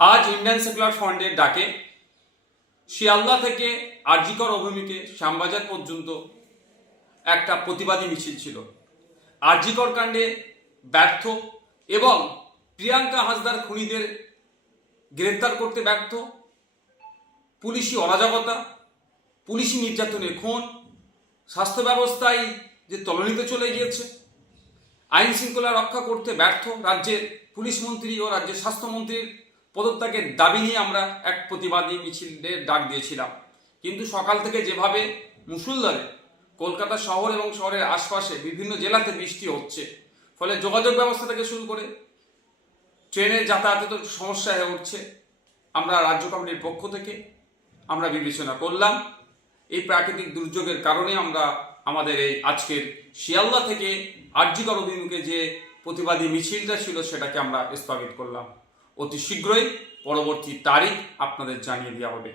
আজ Indian secular ফ্রন্টের ডাকে শিয়ালদা থেকে আরজিকর অভিমুখে শ্যামবাজার পর্যন্ত একটা প্রতিবাদী মিছিল ছিল। আরজিকর কাণ্ডে ব্যর্থ এবং প্রিয়াঙ্কা হাসদার খুনিদের গ্রেফতার করতে ব্যর্থ, পুলিশি অরাজকতা, পুলিশি নির্যাতনের খুন, স্বাস্থ্য ব্যবস্থায় যে তলানিতে চলে গিয়েছে, আইন শৃঙ্খলা রক্ষা করতে ব্যর্থ রাজ্যের পুলিশ মন্ত্রী ও রাজ্যের স্বাস্থ্যমন্ত্রীর পদত্যাগের দাবি নিয়ে আমরা এক প্রতিবাদী মিছিলের ডাক দিয়েছিলাম। কিন্তু সকাল থেকে যেভাবে মুষলধারে কলকাতা শহর এবং শহরের আশপাশে বিভিন্ন জেলাতে বৃষ্টি হচ্ছে, ফলে যোগাযোগ ব্যবস্থা থেকে শুরু করে ট্রেনের যাতায়াতে সমস্যা হয়ে উঠছে, আমরা রাজ্য কমিটির পক্ষ থেকে আমরা বিবেচনা করলাম এই প্রাকৃতিক দুর্যোগের কারণে আমরা আমাদের এই আজকের শিয়ালদা থেকে আরজিকর অভিমুখে যে প্রতিবাদী মিছিলটা ছিল সেটাকে আমরা স্থগিত করলাম। অতি শীঘ্রই পরবর্তী তারিখ আপনাদের জানিয়ে দেওয়া হবে।